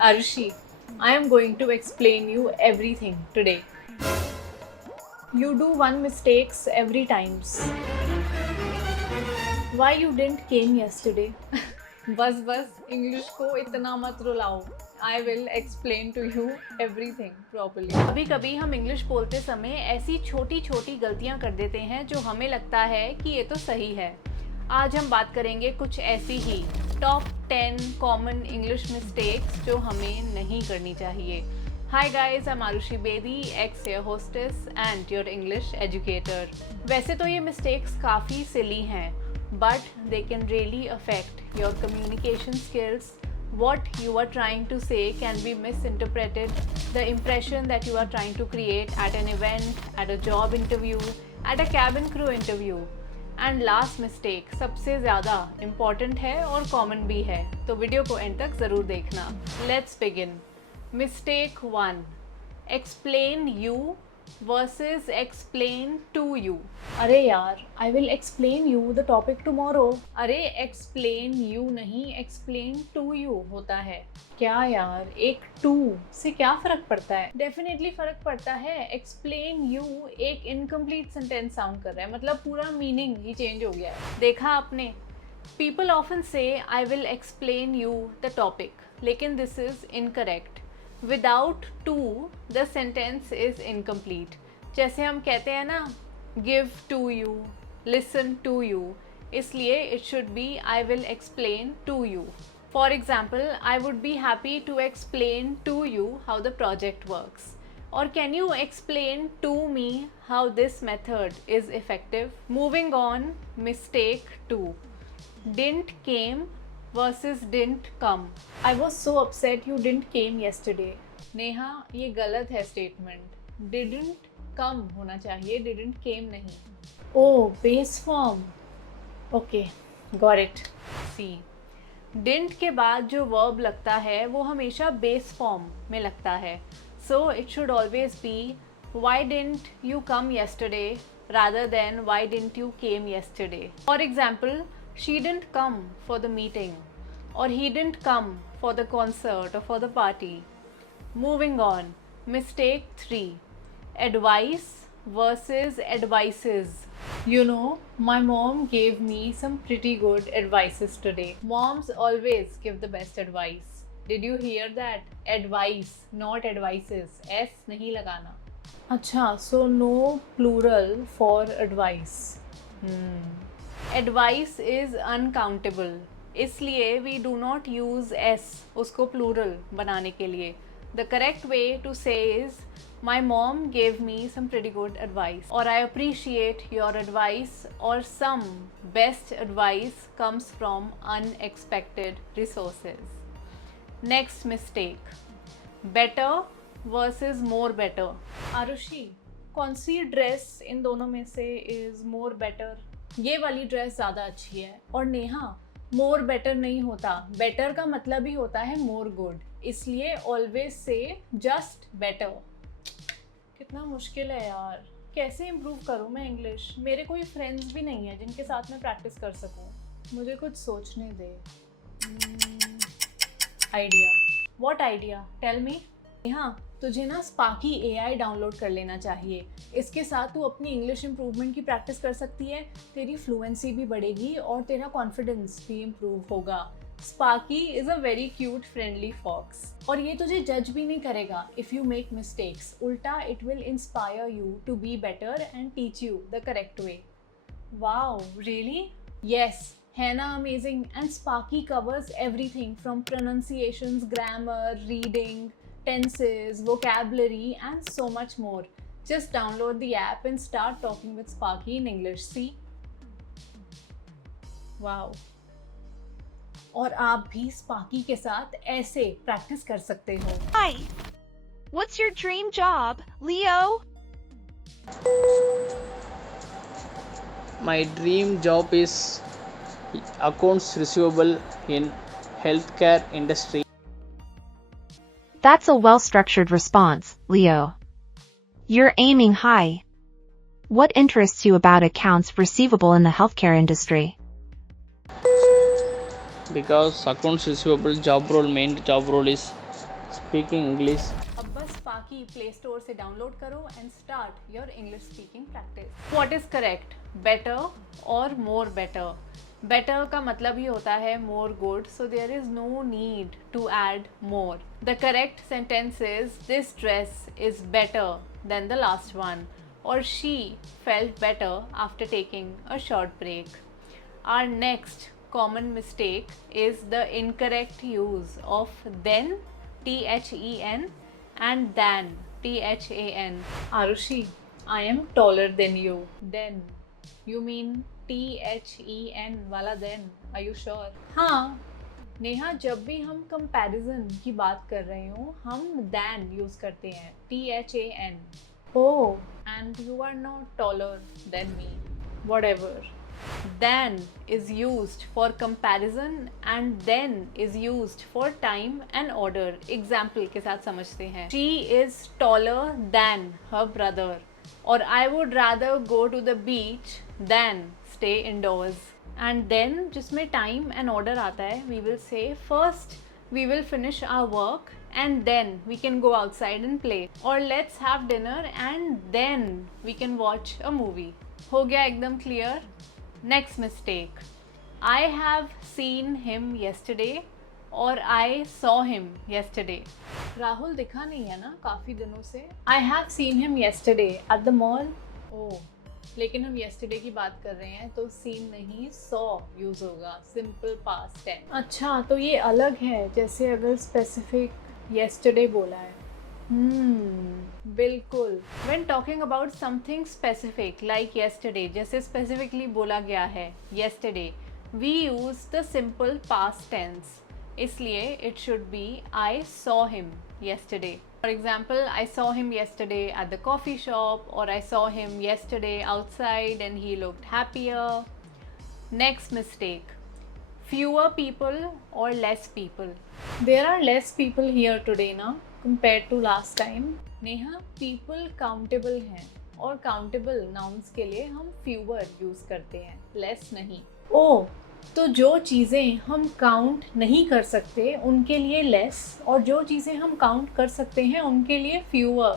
Aarushi, I am going to explain you everything today. You do one mistakes every times. Why you didn't came yesterday? बस English को इतना मत रुलाओ. I will explain to you everything properly. कभी कभी हम English बोलते समय ऐसी छोटी छोटी गलतियाँ कर देते हैं जो हमें लगता है कि ये तो सही है. आज हम बात करेंगे कुछ ऐसी ही टॉप 10 कॉमन इंग्लिश मिस्टेक्स जो हमें नहीं करनी चाहिए. Hi guys, I'm Aarushi Bedi, ex-air hostess and your English educator. वैसे तो ये mistakes काफ़ी silly हैं, but they can really affect your communication skills. What you are trying to say can be misinterpreted. The impression that you are trying to create at an event, at a job interview, at a cabin crew interview. And last mistake सबसे ज़्यादा important है और common भी है, तो video को and तक ज़रूर देखना. Let's begin. Mistake 1, explain you versus explain to you. अरे यार, I will explain you the topic tomorrow. अरे एक्सप्लेन यू नहीं, एक्सप्लेन टू यू होता है. क्या यार, एक टू से क्या फ़र्क पड़ता है? डेफिनेटली फ़र्क पड़ता है. एक्सप्लेन यू एक इनकम्प्लीट सेंटेंस साउंड कर रहा है, मतलब पूरा मीनिंग ही चेंज हो गया है. देखा आपने? People often say I will explain you the topic, लेकिन this is incorrect. Without to the sentence is incomplete. जैसे हम कहते हैं ना, give to you, listen to you, इसलिए it should be I will explain to you. For example, I would be happy to explain to you how the project works. Or can you explain to me how this method is effective? Moving on, mistake 2. Didn't came versus didn't come. I was so upset you didn't came yesterday. Neha, ये गलत है statement. Didn't come होना चाहिए, didn't came नहीं. Oh, base form. Okay, got it. See. Didn't के बाद जो verb लगता है वो हमेशा बेस फॉर्म में लगता है. So it should always be why didn't you come yesterday rather than why didn't you came yesterday. For example, she didn't come for the meeting और he didn't come for the concert और for the party. Moving on. Mistake 3, advice versus advices. You know, my mom gave me some pretty good advices today. Moms always give the best advice. Did you hear that? Advice, not advices. S नहीं लगाना. अच्छा, so no plural for advice. Advice is uncountable. इसलिए we do not use S उसको plural बनाने के लिए. The correct way to say is my mom gave me some pretty good advice, or I appreciate your advice, or some best advice comes from unexpected resources. Next mistake, better versus more better. Arushi, कौन सी dress in दोनों में से is more better? ये वाली dress ज़्यादा अच्छी है. और नेहा, मोर बेटर नहीं होता. बेटर का मतलब ही होता है मोर गुड, इसलिए ऑलवेज से जस्ट बेटर. कितना मुश्किल है यार, कैसे इम्प्रूव करूँ मैं इंग्लिश? मेरे कोई फ्रेंड्स भी नहीं है जिनके साथ मैं प्रैक्टिस कर सकूँ. मुझे कुछ सोचने दे. Idea. What idea? Tell me. हाँ, तुझे ना स्पार्की AI डाउनलोड कर लेना चाहिए. इसके साथ तू अपनी इंग्लिश इम्प्रूवमेंट की प्रैक्टिस कर सकती है. तेरी फ्लुएंसी भी बढ़ेगी और तेरा कॉन्फिडेंस भी इम्प्रूव होगा. Sparky is a very cute friendly fox, और ये तुझे जज भी नहीं करेगा इफ़ यू मेक मिस्टेक्स. उल्टा it will inspire you to be better and teach you the correct way. Wow, really? Yes, है ना amazing? And Sparky covers everything from pronunciations, grammar, reading, tenses, vocabulary and so much more. Just download the app and start talking with Sparky in English. See? Wow. और आप भी Sparky के साथ ऐसे practice कर सकते हो. Hi. What's your dream job, Leo? My dream job is accounts receivable in healthcare industry. That's a well-structured response, Leo. You're aiming high. What interests you about accounts receivable in the healthcare industry? Because accounts receivable main job role is speaking English. अब बस पाकी play store से download करो and start your English speaking practice. What is correct, better और more better? Better का मतलब ही होता है more good, so there is no need to add more. The correct sentence is this dress is better than the last one, और she felt better after taking a short break. Our next common mistake is the incorrect use of then, THEN, and than, THAN. Aarushi, I am taller than you. Then, you mean THEN वाला then? Are you sure? हाँ नेहा, जब भी हम comparison की बात कर रहे हो हम than यूज करते हैं, THAN. Oh, and you are not taller than me. Whatever. Than is used for comparison and then is used for time and order. Example के साथ समझते हैं. She is taller than her brother, or I would rather go to the beach than stay indoors. And then जिसमें time and order आता है, we will say first we will finish our work and then we can go outside and play, or let's have dinner and then we can watch a movie. हो गया एकदम clear? Next mistake. I have seen him yesterday, or I saw him yesterday. Rahul दिखा नहीं है ना काफ़ी दिनों से. I have seen him yesterday at the mall. Oh, लेकिन हम yesterday की बात कर रहे हैं तो seen नहीं saw यूज़ होगा, simple past tense. अच्छा, तो ये अलग है जैसे अगर specific yesterday बोला है. बिल्कुल. When talking about something specific like yesterday, जैसे specifically बोला गया है yesterday, we use the simple past tense. इसलिए it should be I saw him yesterday. For example, I saw him yesterday at the coffee shop, or I saw him yesterday outside and he looked happier. Next mistake. Fewer people or less people? There are less people here today ना compared to last time. Neha, people countable हैं और countable nouns के लिए हम fewer use करते हैं, less नहीं. ओह, तो जो चीज़ें हम count नहीं कर सकते उनके लिए less, और जो चीज़ें हम count कर सकते हैं उनके लिए fewer.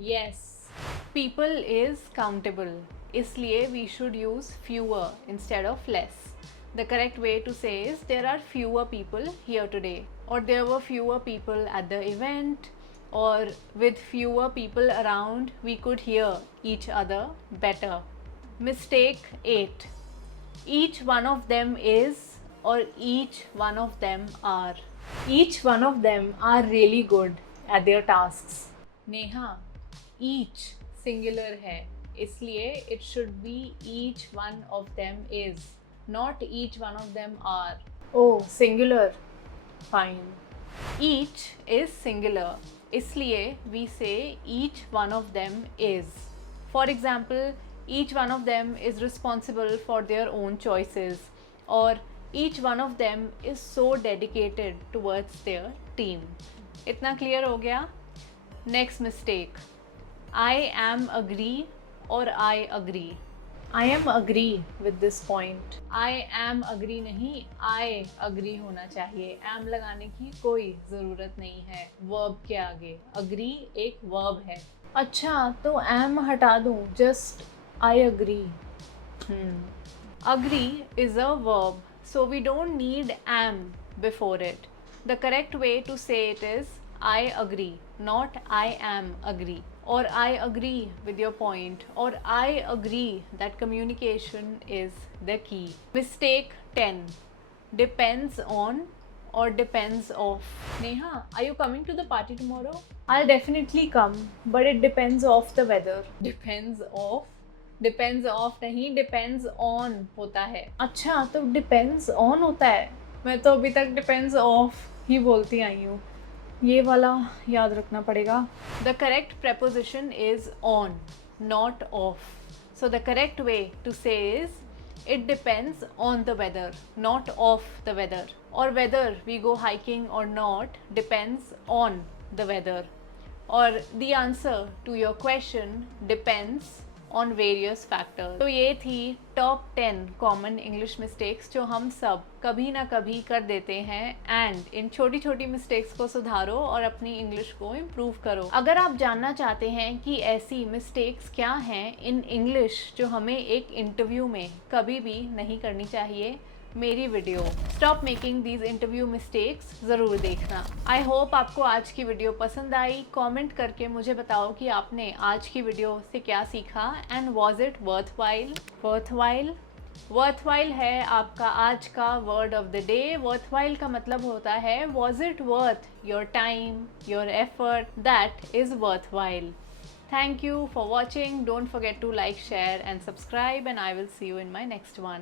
Yes, people is countable, इसलिए we should use fewer instead of less. The correct way to say is there are fewer people here today, or there were fewer people at the event, or with fewer people around we could hear each other better. Mistake 8. Each one of them is, or each one of them are. Each one of them are really good at their tasks. Neha, each singular है इसलिए it should be each one of them is, not each one of them are. Oh, singular. Fine. Each is singular, इसलिए we say each one of them is. For example, each one of them is responsible for their own choices, or each one of them is so dedicated towards their team. इतना clear हो गया? Next mistake. I am agree or I agree. I am agree with this point. I am agree नहीं, I agree होना चाहिए. am लगाने की कोई ज़रूरत नहीं है verb के आगे. agree एक verb है. अच्छा, तो am हटा दूँ, just I agree. Agree is a verb, so we don't need am before it. The correct way to say it is I agree, not I am agree. Or I agree with your point, or I agree that communication is the key. Mistake 10. Depends on or depends off. Neha, are you coming to the party tomorrow? I'll definitely come, but it depends off the weather. Depends off? Depends off नहीं, depends on होता है. अच्छा, तो depends on होता है. मैं तो अभी तक depends off ही बोलती आई हूँ. ये वाला याद रखना पड़ेगा. The correct preposition is on, not off. So the correct way to say is it depends on the weather, not off the weather. Or whether we go hiking or not depends on the weather. Or the answer to your question depends on various factors. तो ये थी top 10 common English mistakes जो हम सब कभी ना कभी कर देते हैं, एंड इन छोटी छोटी मिस्टेक्स को सुधारो और अपनी इंग्लिश को इम्प्रूव करो। अगर आप जानना चाहते हैं कि ऐसी मिस्टेक्स क्या हैं इन इंग्लिश जो हमें एक इंटरव्यू में कभी भी नहीं करनी चाहिए, मेरी video stop making these interview mistakes ज़रूर देखना। आई होप आपको आज की वीडियो पसंद आई। कमेंट करके मुझे बताओ कि आपने आज की वीडियो से क्या सीखा, and was it worthwhile. Worthwhile है आपका आज का word of the day. Worthwhile का मतलब होता है was it worth your time, your effort, that is worthwhile. Thank you for watching. Don't forget to like, share and subscribe, and I will see you in my next one.